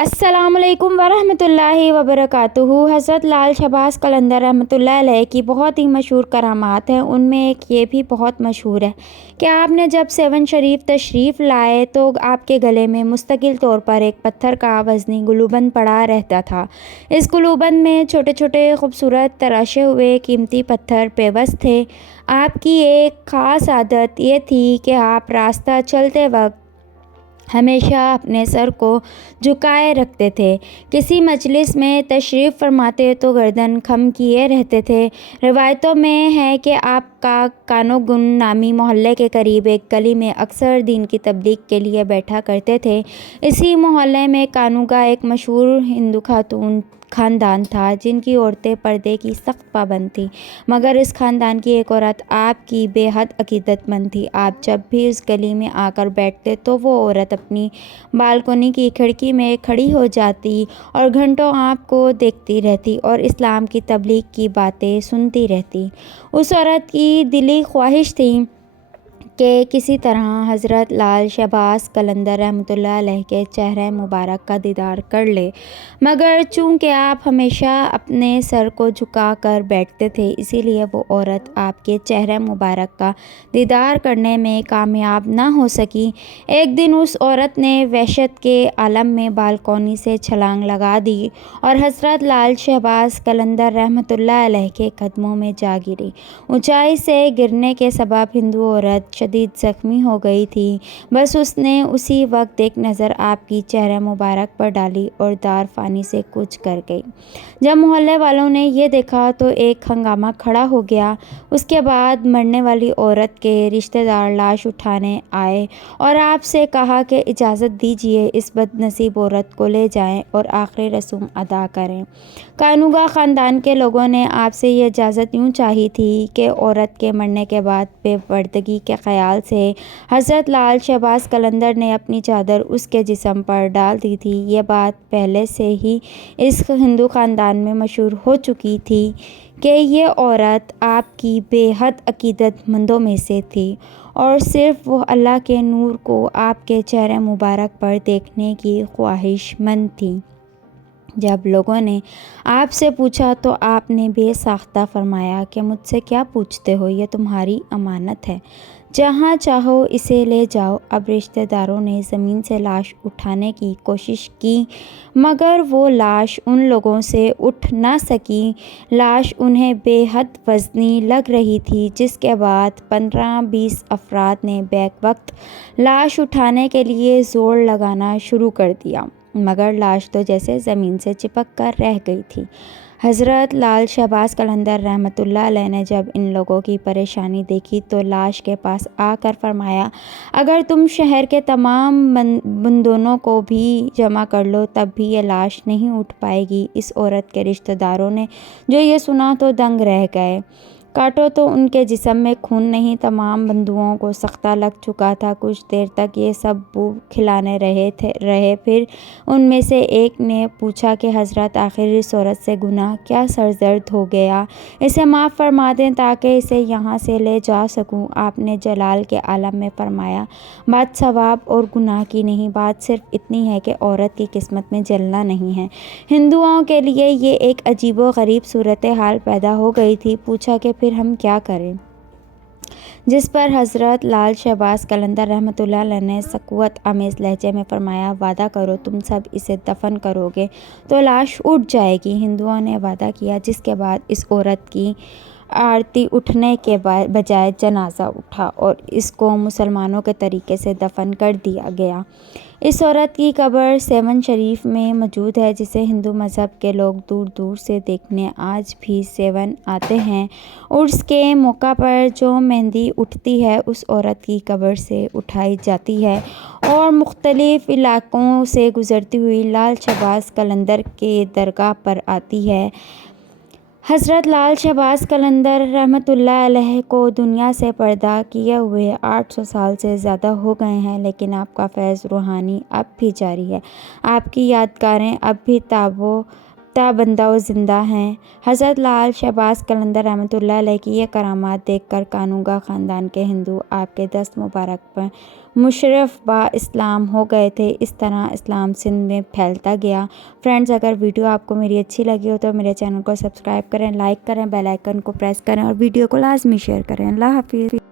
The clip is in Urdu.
السلام علیکم ورحمۃ اللہ وبرکاتہ۔ حضرت لال شہباز قلندر رحمۃ اللہ علیہ کی بہت ہی مشہور کرامات ہیں۔ ان میں ایک یہ بھی بہت مشہور ہے کہ آپ نے جب سیون شریف تشریف لائے تو آپ کے گلے میں مستقل طور پر ایک پتھر کا وزنی گلوبند پڑا رہتا تھا۔ اس گلوبند میں چھوٹے چھوٹے خوبصورت تراشے ہوئے قیمتی پتھر پیوست تھے۔ آپ کی ایک خاص عادت یہ تھی کہ آپ راستہ چلتے وقت ہمیشہ اپنے سر کو جھکائے رکھتے تھے۔ کسی مجلس میں تشریف فرماتے تو گردن خم کیے رہتے تھے۔ روایتوں میں ہے کہ آپ کا کانوگن نامی محلے کے قریب ایک گلی میں اکثر دین کی تبلیغ کے لیے بیٹھا کرتے تھے۔ اسی محلے میں کانوگا ایک مشہور ہندو خاتون خاندان تھا جن کی عورتیں پردے کی سخت پابند تھیں، مگر اس خاندان کی ایک عورت آپ کی بے حد عقیدت مند تھی۔ آپ جب بھی اس گلی میں آ کر بیٹھتے تو وہ عورت اپنی بالکنی کی کھڑکی میں کھڑی ہو جاتی اور گھنٹوں آپ کو دیکھتی رہتی اور اسلام کی تبلیغ کی باتیں سنتی رہتی۔ اس عورت کی دلی خواہش تھی کہ کسی طرح حضرت لال شہباز قلندر رحمۃ اللہ علیہ کے چہرہ مبارک کا دیدار کر لے، مگر چونکہ آپ ہمیشہ اپنے سر کو جھکا کر بیٹھتے تھے اسی لیے وہ عورت آپ کے چہرہ مبارک کا دیدار کرنے میں کامیاب نہ ہو سکی۔ ایک دن اس عورت نے وحشت کے عالم میں بالکنی سے چھلانگ لگا دی اور حضرت لال شہباز قلندر رحمۃ اللہ علیہ کے قدموں میں جا گری۔ اونچائی سے گرنے کے سبب ہندو عورت شدید زخمی ہو گئی تھی۔ بس اس نے اسی وقت ایک نظر آپ کی چہرہ مبارک پر ڈالی اور دار فانی سے کوچ کر گئی۔ جب محلے والوں نے یہ دیکھا تو ایک ہنگامہ کھڑا ہو گیا۔ اس کے بعد مرنے والی عورت کے رشتہ دار لاش اٹھانے آئے اور آپ سے کہا کہ اجازت دیجیے اس بد نصیب عورت کو لے جائیں اور آخری رسوم ادا کریں۔ کانوگا خاندان کے لوگوں نے آپ سے یہ اجازت یوں چاہی تھی کہ عورت کے مرنے کے بعد بے پردگی کے خیال سے حضرت لال شہباز قلندر نے اپنی چادر اس کے جسم پر ڈال دی تھی۔ یہ بات پہلے سے ہی اس ہندو خاندان میں مشہور ہو چکی تھی کہ یہ عورت آپ کی بے حد عقیدت مندوں میں سے تھی اور صرف وہ اللہ کے نور کو آپ کے چہرہ مبارک پر دیکھنے کی خواہش مند تھی۔ جب لوگوں نے آپ سے پوچھا تو آپ نے بے ساختہ فرمایا کہ مجھ سے کیا پوچھتے ہو، یہ تمہاری امانت ہے، جہاں چاہو اسے لے جاؤ۔ اب رشتہ داروں نے زمین سے لاش اٹھانے کی کوشش کی مگر وہ لاش ان لوگوں سے اٹھ نہ سکی۔ لاش انہیں بے حد وزنی لگ رہی تھی، جس کے بعد 15-20 افراد نے بیک وقت لاش اٹھانے کے لیے زور لگانا شروع کر دیا، مگر لاش تو جیسے زمین سے چپک کر رہ گئی تھی۔ حضرت لال شہباز قلندر رحمۃ اللہ علیہ نے جب ان لوگوں کی پریشانی دیکھی تو لاش کے پاس آ کر فرمایا، اگر تم شہر کے تمام بندونوں کو بھی جمع کر لو تب بھی یہ لاش نہیں اٹھ پائے گی۔ اس عورت کے رشتہ داروں نے جو یہ سنا تو دنگ رہ گئے۔ کاٹو تو ان کے جسم میں خون نہیں، تمام بندوؤں کو سختہ لگ چکا تھا۔ کچھ دیر تک یہ سب بو کھلانے رہے پھر ان میں سے ایک نے پوچھا کہ حضرت آخر اس عورت سے گناہ کیا سرزد ہو گیا، اسے معاف فرما دیں تاکہ اسے یہاں سے لے جا سکوں۔ آپ نے جلال کے عالم میں فرمایا، بات ثواب اور گناہ کی نہیں، بات صرف اتنی ہے کہ عورت کی قسمت میں جلنا نہیں ہے۔ ہندوؤں کے لیے یہ ایک عجیب و غریب صورتحال پیدا ہو گئی تھی۔ پوچھا کہ پھر ہم کیا کریں؟ جس پر حضرت لال شہباز قلندر رحمۃ اللہ علیہ نے سخاوت آمیز لہجے میں فرمایا، وعدہ کرو تم سب اسے دفن کرو گے تو لاش اٹھ جائے گی۔ ہندوؤں نے وعدہ کیا، جس کے بعد اس عورت کی آرتی اٹھنے کے بجائے جنازہ اٹھا اور اس کو مسلمانوں کے طریقے سے دفن کر دیا گیا۔ اس عورت کی قبر سیون شریف میں موجود ہے، جسے ہندو مذہب کے لوگ دور دور سے دیکھنے آج بھی سیون آتے ہیں۔ عرس کے موقع پر جو مہندی اٹھتی ہے اس عورت کی قبر سے اٹھائی جاتی ہے اور مختلف علاقوں سے گزرتی ہوئی لال شہباز قلندر کے درگاہ پر آتی ہے۔ حضرت لال شہباز قلندر رحمۃ اللہ علیہ کو دنیا سے پردہ کیے ہوئے 800 سال سے زیادہ ہو گئے ہیں، لیکن آپ کا فیض روحانی اب بھی جاری ہے۔ آپ کی یادگاریں اب بھی تاب و بندہ و زندہ ہیں۔ حضرت لال شہباز قلندر رحمۃ اللہ علیہ کی یہ کرامات دیکھ کر کانوگا خاندان کے ہندو آپ کے دست مبارک پر مشرف با اسلام ہو گئے تھے۔ اس طرح اسلام سندھ میں پھیلتا گیا۔ فرینڈز، اگر ویڈیو آپ کو میری اچھی لگی ہو تو میرے چینل کو سبسکرائب کریں، لائک کریں، بیل آئیکن کو پریس کریں اور ویڈیو کو لازمی شیئر کریں۔ اللہ حافظ۔